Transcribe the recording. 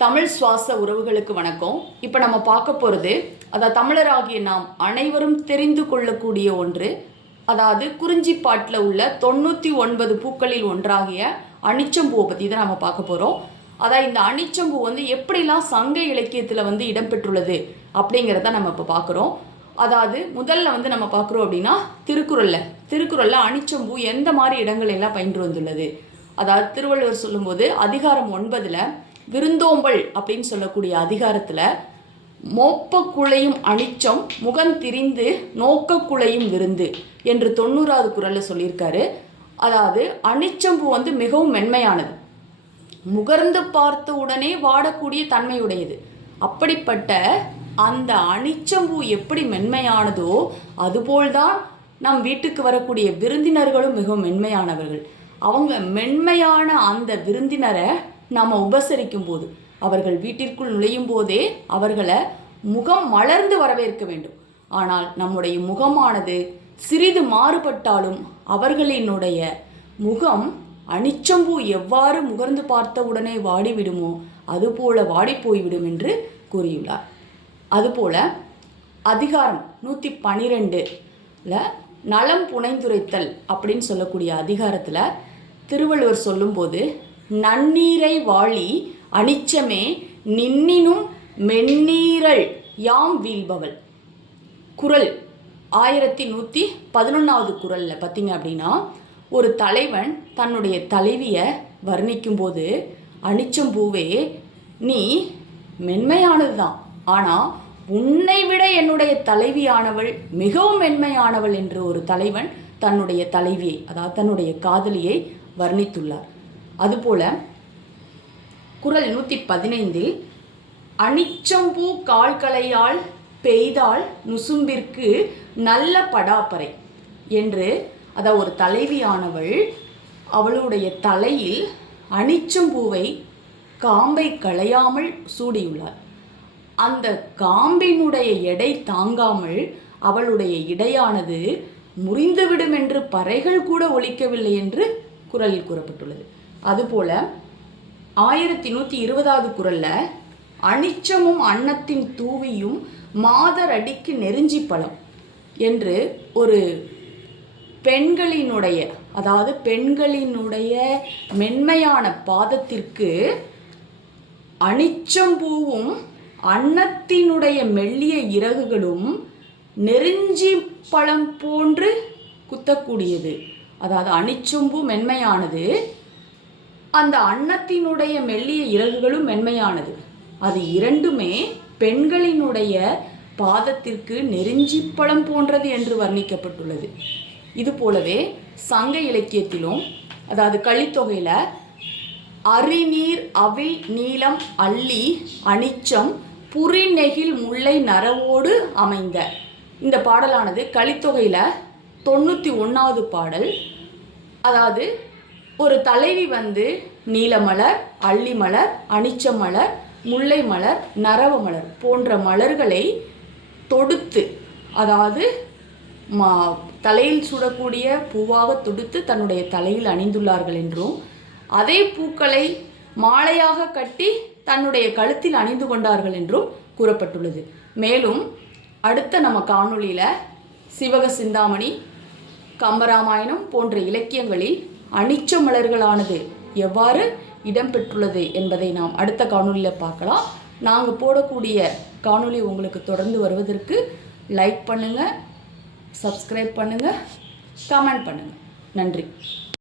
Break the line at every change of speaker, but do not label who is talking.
தமிழ் சுவாச உறவுகளுக்கு வணக்கம். இப்போ நம்ம பார்க்க போகிறது அதாவது தமிழராகிய நாம் அனைவரும் தெரிந்து கொள்ளக்கூடிய ஒன்று. அதாவது குறிஞ்சிப்பாட்டில் உள்ள தொண்ணூற்றி ஒன்பது பூக்களில் ஒன்றாகிய அனிச்சம்பூவை பற்றி தான் நம்ம பார்க்க போகிறோம் அதாவது இந்த அனிச்சம்பூ வந்து எப்படிலாம் சங்க இலக்கியத்தில் வந்து இடம்பெற்றுள்ளது அப்படிங்கிறத நம்ம இப்போ பார்க்குறோம். அதாவது முதல்ல வந்து நம்ம பார்க்குறோம் அப்படின்னா திருக்குறளில். திருக்குறளில் அனிச்சம்பூ எந்த மாதிரி இடங்கள் எல்லாம் பயின்று வந்துள்ளது? அதாவது திருவள்ளுவர் சொல்லும்போது அதிகாரம் ஒன்பதில் விருந்தோம்பல் அப்படின்னு சொல்லக்கூடிய அதிகாரத்தில் மோப்பக்குழையும் அனிச்சம் முகம் திரிந்து நோக்கக்குழையும் விருந்து என்று தொண்ணூறாவது குரலில் சொல்லியிருக்காரு. அதாவது அனிச்சம்பு வந்து மிகவும் மென்மையானது. முகர்ந்து பார்த்த உடனே வாடக்கூடிய தன்மையுடையது. அப்படிப்பட்ட அந்த அனிச்சம்பூ எப்படி மென்மையானதோ அதுபோல்தான் நம் வீட்டுக்கு வரக்கூடிய விருந்தினர்களும் மிகவும் மென்மையானவர்கள். அவங்க மென்மையான அந்த விருந்தினரை நாம் உபசரிக்கும் போது அவர்கள் வீட்டிற்குள் நுழையும் போதே அவர்களை முகம் மலர்ந்து வரவேற்க வேண்டும். ஆனால் நம்முடைய முகமானது சிறிது மாறுபட்டாலும் அவர்களினுடைய முகம் அனிச்சம்பூ எவ்வாறு முகர்ந்து பார்த்த உடனே வாடிவிடுமோ அதுபோல வாடிப்போய்விடும் என்று கூறியுள்ளார். அதுபோல அதிகாரம் நூற்றி பனிரெண்டுல நலம் புனைந்துரைத்தல் அப்படின்னு சொல்லக்கூடிய அதிகாரத்தில் திருவள்ளுவர் சொல்லும்போது நன்னீரை வாழி அனிச்சமே நின்னினும் மென்னீரல் யாம் வீழ்பவள். குரல். ஆயிரத்தி நூற்றி பதினொன்றாவது குரலில் பார்த்தீங்க அப்படின்னா ஒரு தலைவன் தன்னுடைய தலைவியை வர்ணிக்கும்போது அனிச்சம்பூவே நீ மென்மையானது தான் ஆனால் உன்னை விட என்னுடைய தலைவியானவள் மிகவும் மென்மையானவள் என்று ஒரு தலைவன் தன்னுடைய தலைவியை அதாவது தன்னுடைய காதலியை வர்ணித்துள்ளார். அதுபோல குரல் நூற்றி பதினைந்தில் அனிச்சம்பூ கால்களையால் பெய்தால் நுசும்பிற்கு நல்ல படாப்பறை என்று அத ஒரு தலைவியானவள் அவளுடைய தலையில் அனிச்சம்பூவை காம்பை களையாமல் சூடியுள்ளார். அந்த காம்பினுடைய எடை தாங்காமல் அவளுடைய இடையானது முறிந்துவிடும் என்று பறைகள் கூட ஒழிக்கவில்லை என்று குரலில் கூறப்பட்டுள்ளது. அதுபோல் ஆயிரத்தி நூற்றி இருபதாவது குரலில் அனிச்சமும் அன்னத்தின் தூவியும் மாதர் அடிக்கு நெருஞ்சி பழம் என்று ஒரு பெண்களினுடைய அதாவது பெண்களினுடைய மென்மையான பாதத்திற்கு அனிச்சம்பூவும் அன்னத்தினுடைய மெல்லிய இறகுகளும் நெருஞ்சி பழம் போன்று குத்தக்கூடியது. அதாவது அனிச்சம்பூ மென்மையானது அந்த அன்னத்தினுடைய மெல்லிய இறகுகளும் மென்மையானது. அது இரண்டுமே பெண்களினுடைய பாதத்திற்கு நெருஞ்சி பழம் போன்றது என்று வர்ணிக்கப்பட்டுள்ளது. இது போலவே சங்க இலக்கியத்திலும் அதாவது கழித்தொகையில் அரிநீர் அவில் நீலம் அள்ளி அனிச்சம் புரிநெகில் முல்லை நரவோடு அமைந்த இந்த பாடலானது கலித்தொகையில் தொண்ணூற்றி ஒன்றாவது பாடல். அதாவது ஒரு தலைவி வந்து நீலமலர் அள்ளிமலர் அனிச்ச மலர் முல்லை மலர் நரவ மலர் போன்ற மலர்களை தொடுத்து அதாவது மா தலையில் சுடக்கூடிய பூவாக தொடுத்து தன்னுடைய தலையில் அணிந்துள்ளார்கள் என்றும் அதே பூக்களை மாலையாக கட்டி தன்னுடைய கழுத்தில் அணிந்து கொண்டார்கள் என்றும் கூறப்பட்டுள்ளது. மேலும் அடுத்த நம்ம காணொளியில் சிவக சிந்தாமணி கம்பராமாயணம் போன்ற இலக்கியங்களில் அனிச்ச மலர்களானது எவ்வாறு இடம்பெற்றுள்ளது என்பதை நாம் அடுத்த காணொலியில் பார்க்கலாம். நாங்கள் போடக்கூடிய காணொளி உங்களுக்கு தொடர்ந்து வருவதற்கு லைக் பண்ணுங்கள் சப்ஸ்கிரைப் பண்ணுங்கள் கமெண்ட் பண்ணுங்கள் நன்றி.